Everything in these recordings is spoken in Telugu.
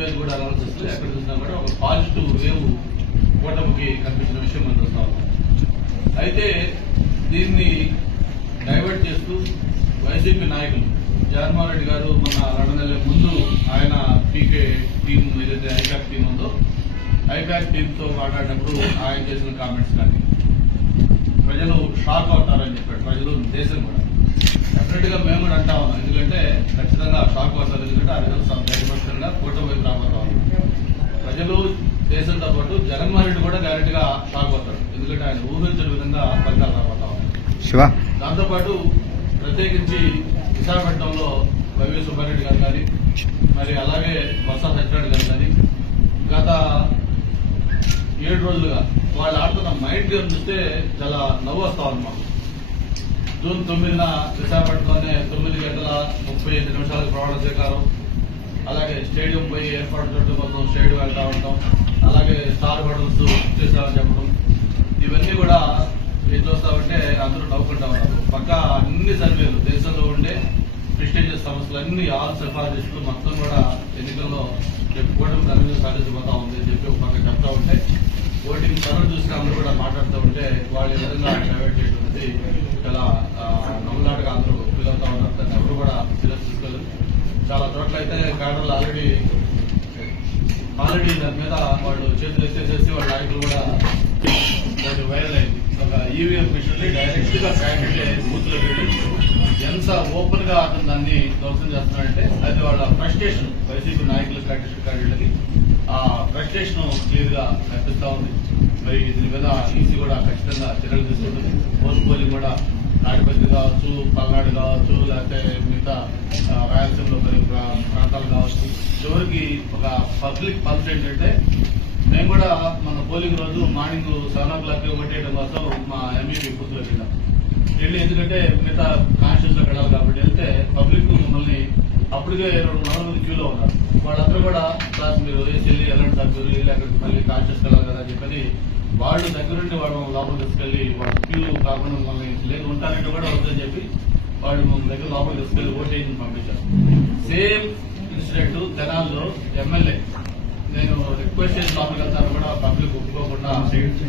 బూత్ వైజ్ కూడా అనాలిసిస్ ఎక్కడ చూసినా కూడా ఒక పాజిటివ్ వేవ్ కూటమికి కనిపించిన విషయం మనం చూస్తా ఉన్నాం. అయితే దీన్ని డైవర్ట్ చేస్తూ వైసీపీ నాయకులు జగన్మోహన్ రెడ్డి గారు మన రెండు నెలల ముందు ఆయన పీకే టీం ఏదైతే ఐప్యాక్ టీం ఉందో ఐపాక్ టీమ్తో మాట్లాడినప్పుడు ఆయన చేసిన కామెంట్స్ కానీ ప్రజలు షాక్ అవుతారని చెప్పాడు ప్రజలు దేశం కూడా. డెఫినెట్గా మేము కూడా అంటా ఉన్నాం. ఎందుకంటే ఖచ్చితంగా షాక్ అవుతారు ఎందుకంటే ఆ రిజల్ట్స్ ధైర్యపక్షంగా కూటమి వైపు రాబోతా ఉన్నాం ప్రజలు దేశంతో పాటు జగన్మోహన్ రెడ్డి కూడా డైరెక్ట్గా షాక్ అవుతాడు ఎందుకంటే ఆయన ఊహించని విధంగా ఫలితాలు రాబోతా ఉన్నాయి శివ. దాంతోపాటు ప్రత్యేకించి విశాఖపట్నంలో వైవి సుబ్బారెడ్డి గారు కానీ మరి అలాగే బొత్స సత్యనారాయణ గారు కానీ గత ఏడు రోజులుగా వాళ్ళు ఆడుతున్న మైండ్ గేమ్ చూస్తే చాలా నవ్వు వస్తా ఉన్నాం జూన్ తొమ్మిదిన విశాఖపట్నంలోనే తొమ్మిది గంటల ముప్పై ఐదు నిమిషాలకు ప్రమాణ స్వీకారం. అలాగే స్టేడియం పోయి ఏర్పాటు చుట్టూ మొత్తం స్టేడియం వెళ్తా ఉంటాం. అలాగే స్టార్ హోటల్స్ చేశామని చెప్పడం ఇవన్నీ కూడా ఏం చూస్తామంటే అందరూ ఉన్నారు పక్క అన్ని సర్వేలు దేశంలో ఉండే క్రిస్టేజెస్ సంస్థలు అన్ని ఆల్ సిఫారసులు మొత్తం కూడా ఎన్నికల్లో రేపు కూటమి ఘనంగా సాధించబోతా ఉంది అని చెప్పి ఒక పక్క చెప్తా ఉంటే ఓటింగ్ సర్వే చూసి అందరూ కూడా మాట్లాడుతూ ఉంటే వాళ్ళు ఈ విధంగా డైవర్ట్ చేయడం అనేది చాలా ఆ, అందరూ ఫీల్ అవుతా ఉన్నారు. దాన్ని ఎవరు కూడా సీరియస్ తీసుకోలేదు చాలా చోట్ల అయితే కాడర్లు ఆల్రెడీ ఆల్రెడీ దాని మీద వాళ్ళు మిషన్ డైరెక్ట్గా వెళ్ళి ఎంత ఓపెన్గా అతను దాన్ని ధ్వంసం చేస్తున్నాడంటే అది వాళ్ళ ఫ్రస్ట్రేషన్ వైసీపీ నాయకులు క్యాండిడేట్ క్యాండిడేట్లకి ఆ ఫ్రస్ట్రేషన్ క్లియర్గా కనిపిస్తా ఉంది. మరి దీని మీద ఈసీ కూడా ఖచ్చితంగా చర్యలు తీసుకుంటుంది. పోస్ట్ పోలింగ్ కూడా తాడిపత్రి కావచ్చు పల్నాడు కావచ్చు లేకపోతే మిగతా రాయలసీమలో కొన్ని ప్రా- ప్రాంతాలు కావచ్చు. చివరికి ఒక పబ్లిక్ పల్స్ ఏంటంటే మేము కూడా మన పోలింగ్ రోజు మార్నింగ్ సెవెన్ ఓ క్లాక్ కొట్టేయడం కోసం మా ఎంఈపీ పుత్రులకు వెళ్ళాం వెళ్ళి ఎందుకంటే మిగతా కాన్స్టిట్యూన్స్లో వెళ్ళాలి కాబట్టి వెళ్తే పబ్లిక్ మమ్మల్ని అప్పటికే రెండు వందల మంది క్యూలో ఉన్నారు. వాళ్ళందరూ కూడా సార్ మీరు వేసి వెళ్ళి వెళ్ళండి సార్ మీరు వెళ్ళి అక్కడికి మళ్ళీ కాన్షియస్ వెళ్ళాలి కదా అని చెప్పని వాళ్ళు దగ్గరుండి వాళ్ళు లోపల తీసుకెళ్ళి వాళ్ళ క్యూ కాకుండా మమ్మల్ని లేదు ఉంటారంటే కూడా వద్దని చెప్పి వాళ్ళు మన దగ్గర లోపల తీసుకెళ్ళి ఓటింగ్ పంపించారు. సేమ్ ఇన్సిడెంట్ తెనాల్లో ఎమ్మెల్యే నేను రిక్వెస్ట్ చేసి లోపలికి వెళ్తాను కూడా పబ్లిక్ ఒప్పుకోకుండా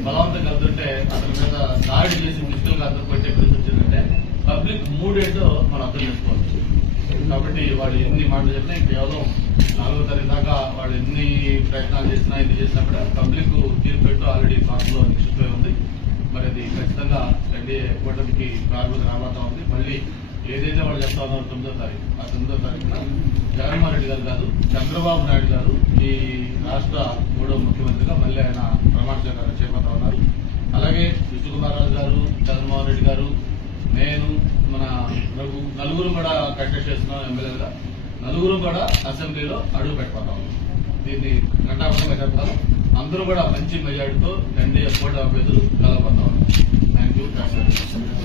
బలవంతం వెళ్తుంటే అతని మీద దాడి చేసి ఫిజికల్గా అతను కొట్టే పరిస్థితి వచ్చిందంటే పబ్లిక్ మూడేటో మనం అర్థం చేసుకోవచ్చు కాబట్టి వాళ్ళు ఎన్ని మాటలు చెప్పినా కేవలం నాలుగో తారీఖు దాకా వాళ్ళు ఎన్ని ప్రయత్నాలు చేసినా ఎన్ని చేసినా కూడా పబ్లిక్ తీర్పు పెట్టు ఆల్రెడీ లో నిశ్చితమై ఉంది. మరి అది ఖచ్చితంగా ఎన్డీఏ కూటమికి ప్రారంభం రాబోతా ఉంది. మళ్ళీ ఏదైతే వాళ్ళు చెప్తా ఉన్నారో తొమ్మిదో తారీఖు. ఆ తొమ్మిదో తారీఖున జగన్మోహన్ రెడ్డి గారు కాదు చంద్రబాబు నాయుడు గారు ఈ రాష్ట్ర మూడవ ముఖ్యమంత్రిగా మళ్ళీ ఆయన ప్రమాణ స్వీకారం చేపడతా ఉన్నారు. అలాగే విష్ణుకుమారరాజు గారు జగన్మోహన్ రెడ్డి గారు నేను మన రఘు నలుగురు కూడా కంటెస్ట్ చేస్తున్నాం ఎమ్మెల్యేగా నలుగురు కూడా అసెంబ్లీలో అడుగు పెట్టబోతా ఉన్నాం దీన్ని ఘంటాపరంగా చెప్తాను అందరూ కూడా మంచి మెజార్టీతో ఎన్డీఏ కోట అభ్యర్థులు కలబోతా ఉన్నారు థ్యాంక్ యూ